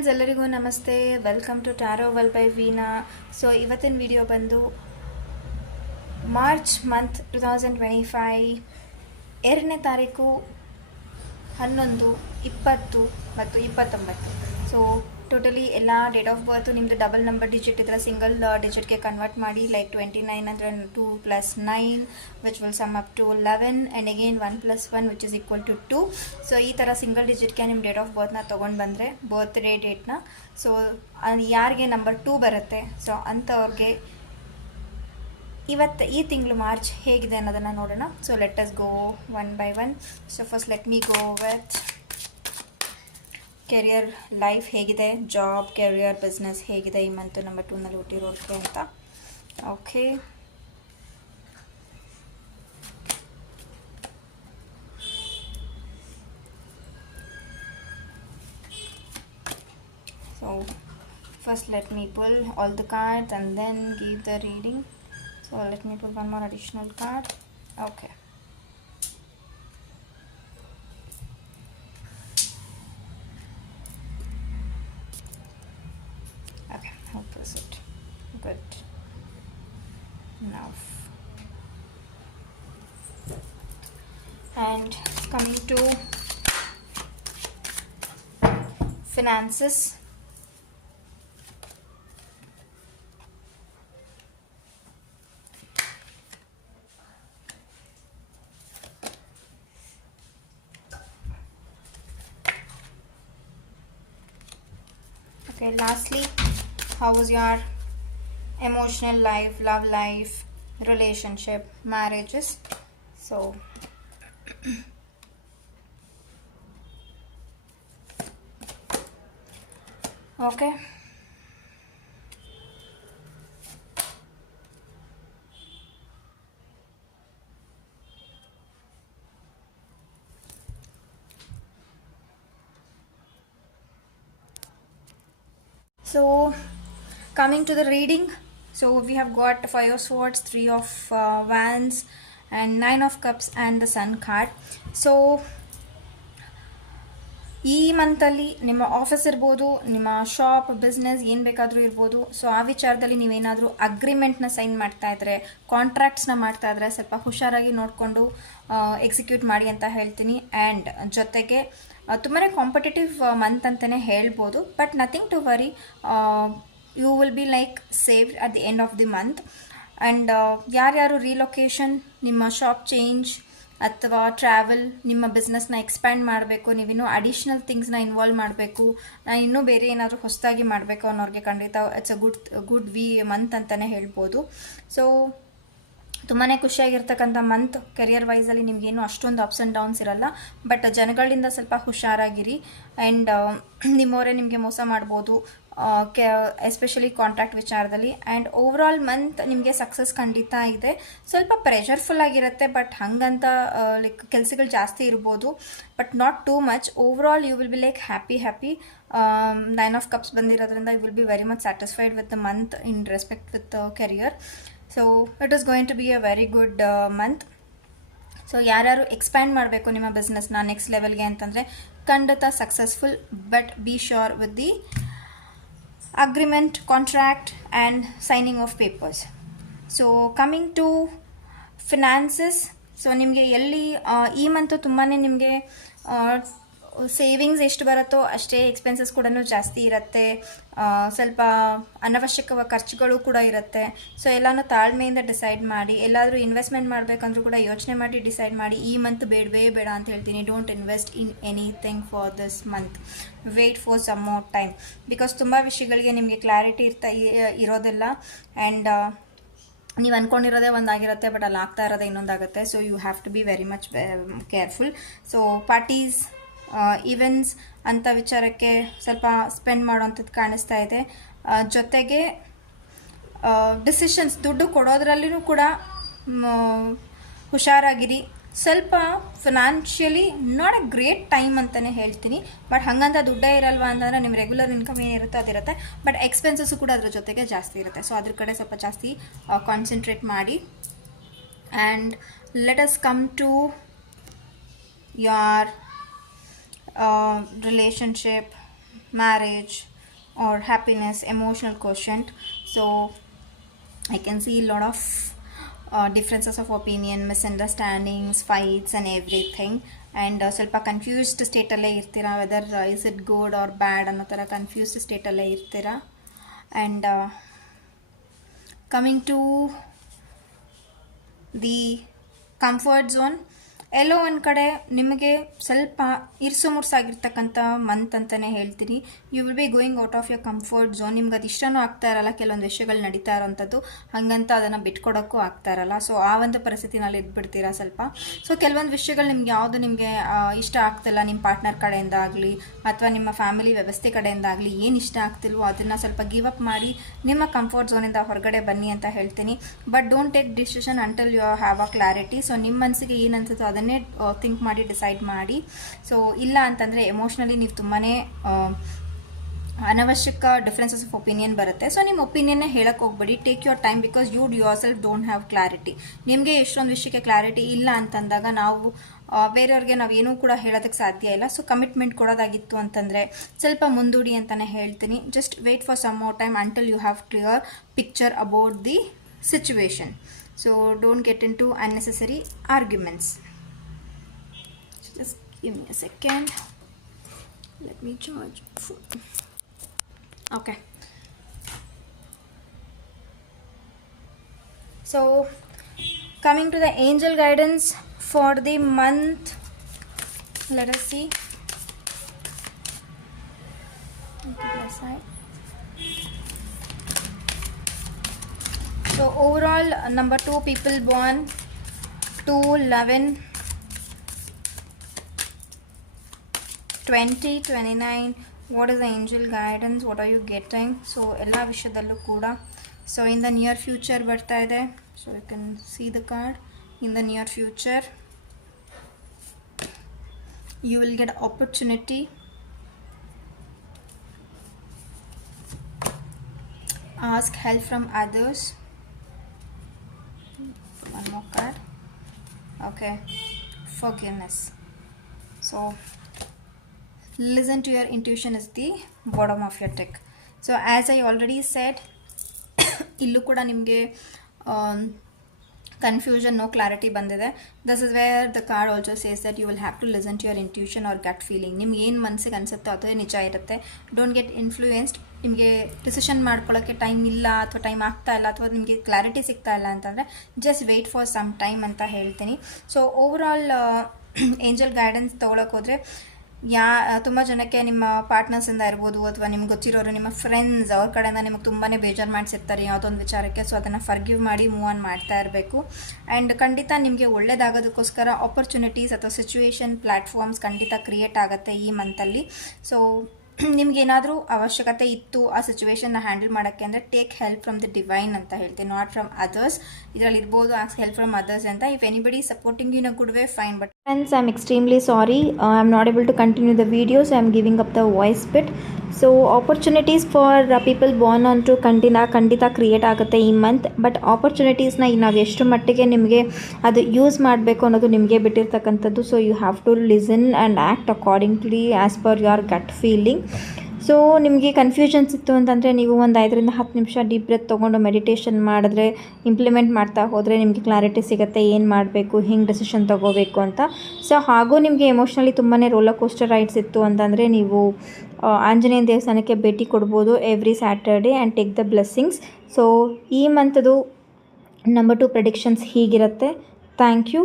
Friends, ಎಲ್ಲರಿಗೂ ನಮಸ್ತೆ. Welcome to tarot world by Veena. So ಇವತ್ತಿನ ವಿಡಿಯೋ ಬಂದು ಮಾರ್ಚ್ ಮಂತ್ 2025 2ನೇ ತಾರೀಕು 11, 20 ಮತ್ತು 29. ಸೊ ಟೋಟಲಿ ಎಲ್ಲ ಡೇಟ್ ಆಫ್ ಬರ್ತು ನಿಮ್ಮದು ಡಬಲ್ ನಂಬರ್ ಡಿಜಿಟ್ ಇದ್ರೆ ಸಿಂಗಲ್ ಡಿಜಿಟ್ಗೆ ಕನ್ವರ್ಟ್ ಮಾಡಿ. ಲೈಕ್ 29 ಅಂದರೆ 2 + 9 which will sum up to 11 and again 1 + 1 which is equal to 2. So ಈ ಥರ ಸಿಂಗಲ್ ಡಿಜಿಟ್ಗೆ ನಿಮ್ಮ ಡೇಟ್ ಆಫ್ ಬರ್ತ್ನ ತೊಗೊಂಡು ಬಂದರೆ ಬರ್ತ್ಡೇ ಡೇಟ್ನ, ಸೊ ಯಾರಿಗೆ ನಂಬರ್ 2 ಬರುತ್ತೆ ಸೊ ಅಂಥವ್ರಿಗೆ ಈ ತಿಂಗಳು ಮಾರ್ಚ್ ಹೇಗಿದೆ ಅನ್ನೋದನ್ನು ನೋಡೋಣ. So let us go one by one. So first let me go with career life ಹೇಗಿದೆ, ಜಾಬ್, ಕೆರಿಯರ್, ಬಿಸ್ನೆಸ್ ಹೇಗಿದೆ ಈ ಮಂತ್ ನಂಬರ್ 2ನಲ್ಲಿ ಹುಟ್ಟಿರೋರಿಗೆ ಅಂತ. Okay, so first let me pull all the cards and then give the reading. So let me pull one more additional card. Okay, okay, how is it? Good. Now and coming to finances. Okay, lastly, how was your emotional life, love life, relationship, marriages? So okay, so coming to the reading, so we have got 5 of swords, 3 of wands and 9 of cups and the sun card. So ಈ ಮಂತಲ್ಲಿ ನಿಮ್ಮ office ಇರ್ಬೋದು, ನಿಮ್ಮ shop, business ಏನು ಬೇಕಾದರೂ ಇರ್ಬೋದು. So ಆ ವಿಚಾರದಲ್ಲಿ ನೀವೇನಾದರೂ ಅಗ್ರಿಮೆಂಟ್ನ ಸೈನ್ ಮಾಡ್ತಾ ಇದ್ರೆ, ಕಾಂಟ್ರಾಕ್ಟ್ಸ್ನ ಮಾಡ್ತಾ ಇದ್ರೆ ಸ್ವಲ್ಪ ಹುಷಾರಾಗಿ ನೋಡಿಕೊಂಡು ಎಕ್ಸಿಕ್ಯೂಟ್ ಮಾಡಿ ಅಂತ ಹೇಳ್ತೀನಿ. ಆ್ಯಂಡ್ ಜೊತೆಗೆ ತುಂಬಾ ಕಾಂಪಿಟೇಟಿವ್ ಮಂತ್ ಅಂತಲೇ ಹೇಳ್ಬೋದು, but nothing to worry, you will be like saved at the end of the month. And ಯಾರ್ಯಾರು ರೀಲೊಕೇಶನ್, ನಿಮ್ಮ ಶಾಪ್ ಚೇಂಜ್ ಅಥವಾ ಟ್ರಾವೆಲ್, ನಿಮ್ಮ ಬಿಸ್ನೆಸ್ನ ಎಕ್ಸ್ಪ್ಯಾಂಡ್ ಮಾಡಬೇಕು, ನೀವಿನ್ನೂ ಅಡಿಷ್ನಲ್ ಥಿಂಗ್ಸ್ನ ಇನ್ವಾಲ್ವ್ ಮಾಡಬೇಕು, ಇನ್ನೂ ಬೇರೆ ಏನಾದರೂ ಹೊಸದಾಗಿ ಮಾಡಬೇಕು ಅನ್ನೋರಿಗೆ ಖಂಡಿತ ಇಟ್ಸ್ ಅ ಗುಡ್ ಮಂತ್ ಅಂತಲೇ ಹೇಳ್ಬೋದು. ಸೊ ತುಂಬಾ ಖುಷಿಯಾಗಿರ್ತಕ್ಕಂಥ ಮಂತ್. ಕೆರಿಯರ್ ವೈಸಲ್ಲಿ ನಿಮಗೇನು ಅಷ್ಟೊಂದು ಅಪ್ಸ್ ಆ್ಯಂಡ್ ಡೌನ್ಸ್ ಇರಲ್ಲ, ಬಟ್ ಜನಗಳಿಂದ ಸ್ವಲ್ಪ ಹುಷಾರಾಗಿರಿ. ಆ್ಯಂಡ್ ನಿಮ್ಮವರೇ ನಿಮಗೆ ಮೋಸ ಮಾಡ್ಬೋದು, ಎಸ್ಪೆಷಲಿ ಕಾಂಟ್ರಾಕ್ಟ್ ವಿಚಾರದಲ್ಲಿ. ಆ್ಯಂಡ್ ಓವರಾಲ್ ಮಂತ್ ನಿಮಗೆ ಸಕ್ಸಸ್ ಖಂಡಿತ ಇದೆ. ಸ್ವಲ್ಪ ಪ್ರೆಷರ್ಫುಲ್ ಆಗಿರುತ್ತೆ, ಬಟ್ ಹಾಗಂತ ಲೈಕ್ ಕೆಲಸಗಳು ಜಾಸ್ತಿ ಇರ್ಬೋದು, but not too much. Overall you will be like happy. 9 of cups ಬಂದಿರೋದ್ರಿಂದ you will be very much satisfied with the month in respect with career. So it is going to be a very good month. So ಯಾರ್ಯಾರು expand ಮಾಡಬೇಕು ನಿಮ್ಮ ಬಿಸ್ನೆಸ್ನ next ಲೆವೆಲ್ಗೆ ಅಂತಂದರೆ ಖಂಡಿತ successful, but be sure with the agreement, contract and signing of papers. So coming to finances, so ನಿಮಗೆ ಎಲ್ಲಿ ಈ ಮಂತು ತುಂಬಾ ನಿಮಗೆ ಸೇವಿಂಗ್ಸ್ ಎಷ್ಟು ಬರುತ್ತೋ ಅಷ್ಟೇ ಎಕ್ಸ್ಪೆನ್ಸಸ್ ಕೂಡ ಜಾಸ್ತಿ ಇರುತ್ತೆ. ಸ್ವಲ್ಪ ಅನವಶ್ಯಕ ಖರ್ಚುಗಳು ಕೂಡ ಇರುತ್ತೆ. ಸೊ ಎಲ್ಲನೂ ತಾಳ್ಮೆಯಿಂದ ಡಿಸೈಡ್ ಮಾಡಿ. ಎಲ್ಲಾದರೂ ಇನ್ವೆಸ್ಟ್ಮೆಂಟ್ ಮಾಡಬೇಕಂದ್ರೂ ಕೂಡ ಯೋಚನೆ ಮಾಡಿ ಡಿಸೈಡ್ ಮಾಡಿ. ಈ ಮಂತ್ ಬೇಡವೇ ಬೇಡ ಅಂತ ಹೇಳ್ತೀನಿ. Don't invest in anything for this month. Wait for some more time, because ತುಂಬ ವಿಷಯಗಳಿಗೆ ನಿಮಗೆ ಕ್ಲಾರಿಟಿ ಇರೋದಿಲ್ಲ. ಆ್ಯಂಡ್ ನೀವು ಅಂದ್ಕೊಂಡಿರೋದೇ ಒಂದಾಗಿರುತ್ತೆ, ಬಟ್ ಅಲ್ಲಿ ಆಗ್ತಾ ಇರೋದೇ ಇನ್ನೊಂದಾಗುತ್ತೆ. So you have to be very much careful. So parties, events ಅಂಥ ವಿಚಾರಕ್ಕೆ ಸ್ವಲ್ಪ ಸ್ಪೆಂಡ್ ಮಾಡೋವಂಥದ್ದು ಕಾಣಿಸ್ತಾ ಇದೆ. ಜೊತೆಗೆ ಡಿಸಿಷನ್ಸ್, ದುಡ್ಡು ಕೊಡೋದ್ರಲ್ಲಿಯೂ ಕೂಡ ಹುಷಾರಾಗಿರಿ. ಸ್ವಲ್ಪ financially not A great time ಅಂತಲೇ ಹೇಳ್ತೀನಿ, ಬಟ್ ಹಾಗಂತ ದುಡ್ಡೇ ಇರಲ್ವಾ ಅಂತಂದರೆ ನಿಮ್ಮ ರೆಗ್ಯುಲರ್ ಇನ್ಕಮ್ ಏನಿರುತ್ತೆ ಅದಿರುತ್ತೆ, ಬಟ್ ಎಕ್ಸ್ಪೆನ್ಸಸ್ಸು ಕೂಡ ಅದ್ರ ಜೊತೆಗೆ ಜಾಸ್ತಿ ಇರುತ್ತೆ. ಸೊ ಅದ್ರ ಕಡೆ ಸ್ವಲ್ಪ ಜಾಸ್ತಿ ಕಾನ್ಸಂಟ್ರೇಟ್ ಮಾಡಿ. And let us come to your relationship, marriage or happiness, emotional quotient. So I can see a lot of differences of opinion, misunderstandings, fights and everything. And ಸ್ವಲ್ಪ ಕನ್ಫ್ಯೂಸ್ಡ್ ಸ್ಟೇಟಲ್ಲೇ ಇರ್ತೀರಾ, whether is it good or bad ಅನ್ನೋ ಥರ confused ಸ್ಟೇಟಲ್ಲೇ ಇರ್ತೀರಾ. And coming to the comfort zone, ಎಲ್ಲೋ ಒಂದು ಕಡೆ ನಿಮಗೆ ಸ್ವಲ್ಪ ಇರ್ಸು ಮುರ್ಸಾಗಿರ್ತಕ್ಕಂಥ ಮಂತ್ ಅಂತಲೇ ಹೇಳ್ತೀನಿ. You will be going out of your comfort zone. ನಿಮ್ಗೆ ಅದು ಇಷ್ಟನೂ ಆಗ್ತಾ ಇರಲ್ಲ, ಕೆಲವೊಂದು ವಿಷಯಗಳು ನಡೀತಾ ಇರೋವಂಥದ್ದು, ಹಾಗಂತ ಅದನ್ನು ಬಿಟ್ಕೊಡೋಕ್ಕೂ ಆಗ್ತಾ ಇರಲ್ಲ. ಸೊ ಆ ಒಂದು ಪರಿಸ್ಥಿತಿನಲ್ಲಿ ಇದ್ಬಿಡ್ತೀರಾ ಸ್ವಲ್ಪ. ಸೊ ಕೆಲವೊಂದು ವಿಷಯಗಳು ನಿಮ್ಗೆ ಯಾವುದು ನಿಮಗೆ ಇಷ್ಟ ಆಗ್ತಿಲ್ಲ, ನಿಮ್ಮ ಪಾರ್ಟ್ನರ್ ಕಡೆಯಿಂದ ಆಗಲಿ ಅಥವಾ ನಿಮ್ಮ ಫ್ಯಾಮಿಲಿ ವ್ಯವಸ್ಥೆ ಕಡೆಯಿಂದ ಆಗಲಿ, ಏನು ಇಷ್ಟ ಆಗ್ತಿಲ್ವೋ ಅದನ್ನು ಸ್ವಲ್ಪ ಗಿವ್ ಅಪ್ ಮಾಡಿ ನಿಮ್ಮ ಕಂಫರ್ಟ್ ಝೋನಿಂದ ಹೊರಗಡೆ ಬನ್ನಿ ಅಂತ ಹೇಳ್ತೀನಿ. But don't take decision until you have a clarity. So ನಿಮ್ಮ ಮನಸ್ಸಿಗೆ ಏನು ಅನ್ಸುತ್ತೋ ಅದನ್ನೇ ಥಿಂಕ್ ಮಾಡಿ ಡಿಸೈಡ್ ಮಾಡಿ. ಸೊ ಇಲ್ಲ ಅಂತಂದರೆ ಎಮೋಷ್ನಲಿ ನೀವು ತುಂಬಾ ಅನವಶ್ಯಕ ಡಿಫ್ರೆನ್ಸಸ್ ಆಫ್ ಒಪಿನಿಯನ್ ಬರುತ್ತೆ. ಸೊ ನಿಮ್ಮ ಒಪಿನಿಯನ್ನೇ ಹೇಳಕ್ಕೆ ಹೋಗ್ಬೇಡಿ. Take your time, because your self don't have clarity. ನಿಮಗೆ ಎಷ್ಟೊಂದು ವಿಷಯಕ್ಕೆ ಕ್ಲಾರಿಟಿ ಇಲ್ಲ ಅಂತಂದಾಗ ನಾವು ಬೇರೆಯವ್ರಿಗೆ ನಾವು ಏನೂ ಕೂಡ ಹೇಳೋದಕ್ಕೆ ಸಾಧ್ಯ ಇಲ್ಲ. ಸೊ ಕಮಿಟ್ಮೆಂಟ್ ಕೊಡೋದಾಗಿತ್ತು ಅಂತಂದರೆ ಸ್ವಲ್ಪ ಮುಂದೂಡಿ ಅಂತಲೇ ಹೇಳ್ತೀನಿ. Just wait for some more time until you have clear picture about the situation. So don't get into unnecessary arguments. Just give me a second. Let me charge phone. Okay. So coming to the angel guidance for the month, let us see. So overall, number 2 people born 2/11 2029. What is the angel guidance? What are you getting? So ಎಲ್ಲ ವಿಷಯದಲ್ಲೂ ಕೂಡ so in the near future ಬರ್ತಾ ಇದೆ. So you can see the card. In the near future you will get opportunity, ask help from others. One more card. Okay, forgiveness. So listen to your intuition is the bottom of your deck. So as I already said, ಇಲ್ಲೂ ಕೂಡ ನಿಮಗೆ confusion, no clarity ಬಂದಿದೆ. This is where the card also says that you will have to listen to your intuition or gut feeling. ನಿಮ್ಗೆ ಏನು ಮನಸ್ಸಿಗೆ ಅನಿಸುತ್ತೋ ಅದೇ ನಿಜ ಇರುತ್ತೆ. Don't get influenced. ನಿಮಗೆ ಡಿಸಿಷನ್ ಮಾಡ್ಕೊಳ್ಳೋಕ್ಕೆ ಟೈಮ್ ಇಲ್ಲ ಅಥವಾ ಟೈಮ್ ಆಗ್ತಾ ಇಲ್ಲ ಅಥವಾ ನಿಮಗೆ ಕ್ಲಾರಿಟಿ ಸಿಗ್ತಾ ಇಲ್ಲ ಅಂತಂದರೆ just wait for some time ಅಂತ ಹೇಳ್ತೀನಿ. ಸೊ ಓವರಾಲ್ ಏಂಜಲ್ ಗೈಡೆನ್ಸ್ ತೊಗೊಳಕ್ಕೆ ಹೋದರೆ ತುಂಬ ಜನಕ್ಕೆ ನಿಮ್ಮ ಪಾರ್ಟ್ನರ್ಸಿಂದ ಇರ್ಬೋದು ಅಥವಾ ನಿಮ್ಗೆ ಗೊತ್ತಿರೋರು, ನಿಮ್ಮ ಫ್ರೆಂಡ್ಸ್, ಅವ್ರ ಕಡೆಯಿಂದ ನಿಮಗೆ ತುಂಬಾ ಬೇಜಾರು ಮಾಡಿಸಿರ್ತಾರೆ ಯಾವುದೊಂದು ವಿಚಾರಕ್ಕೆ. ಸೊ ಅದನ್ನು ಫರ್ಗಿವ್ ಮಾಡಿ ಮೂವ್ ಆನ್ ಮಾಡ್ತಾ ಇರಬೇಕು. ಆ್ಯಂಡ್ ಖಂಡಿತ ನಿಮಗೆ ಒಳ್ಳೇದಾಗೋದಕ್ಕೋಸ್ಕರ ಆಪರ್ಚುನಿಟೀಸ್ ಅಥವಾ ಸಿಚುವೇಶನ್ ಪ್ಲ್ಯಾಟ್ಫಾರ್ಮ್ಸ್ ಖಂಡಿತ ಕ್ರಿಯೇಟ್ ಆಗುತ್ತೆ ಈ ಮಂತಲ್ಲಿ. ಸೊ ನಿಮ್ಗೇನಾದರೂ ಅವಶ್ಯಕತೆ ಇತ್ತು ಆ ಸಿಚುವೇಶನ್ನ ಹ್ಯಾಂಡಲ್ ಮಾಡೋಕ್ಕೆ ಅಂದರೆ take help from the divine ಅಂತ ಹೇಳ್ತೀನಿ, ನಾಟ್ ಫ್ರಮ್ ಅದರ್ಸ್. ಇದರಲ್ಲಿ ಇರ್ಬೋದು ಆಸ್ ಹೆಲ್ಪ್ ಫ್ರಮ್ ಅದರ್ಸ್ ಅಂತ. If anybody supporting in a good way, fine. But friends, I am extremely sorry, I am not able to continue the video, so I am giving up the voice bit. So opportunities for people born on to ಖಂಡಿತ create ಆಗುತ್ತೆ ಈ month. But ಆಪರ್ಚುನಿಟೀಸ್ನ ನಾವು ಎಷ್ಟು ಮಟ್ಟಿಗೆ ನಿಮಗೆ ಅದು use ಮಾಡಬೇಕು ಅನ್ನೋದು ನಿಮಗೆ ಬಿಟ್ಟಿರ್ತಕ್ಕಂಥದ್ದು. So you have to listen and act accordingly as per your gut feeling. So ನಿಮಗೆ ಕನ್ಫ್ಯೂಷನ್ಸ್ ಇತ್ತು ಅಂತಂದರೆ ನೀವು ಒಂದು 5ರಿಂದ 10 ನಿಮಿಷ ಡೀಪ್ ಬ್ರೆತ್ ತೊಗೊಂಡು ಮೆಡಿಟೇಷನ್ ಮಾಡಿದ್ರೆ, ಇಂಪ್ಲಿಮೆಂಟ್ ಮಾಡ್ತಾ ಹೋದರೆ ನಿಮಗೆ ಕ್ಲಾರಿಟಿ ಸಿಗುತ್ತೆ ಏನು ಮಾಡಬೇಕು, ಹಿಂಗೆ ಡಿಸಿಷನ್ ತೊಗೋಬೇಕು ಅಂತ. ಸೊ ಹಾಗೂ ನಿಮಗೆ ಎಮೋಷ್ನಲಿ ತುಂಬಾ ರೋಲರ್ ಕೋಸ್ಟರ್ ರೈಡ್ಸ್ ಇತ್ತು ಅಂತಂದರೆ ನೀವು ಆಂಜನೇಯ ದೇವಸ್ಥಾನಕ್ಕೆ ಭೇಟಿ ಕೊಡ್ಬೋದು every Saturday and take the blessings. So ಈ ಮಂತದು ನಂಬರ್ 2 ಪ್ರೆಡಿಕ್ಷನ್ಸ್ ಹೀಗಿರುತ್ತೆ. Thank you.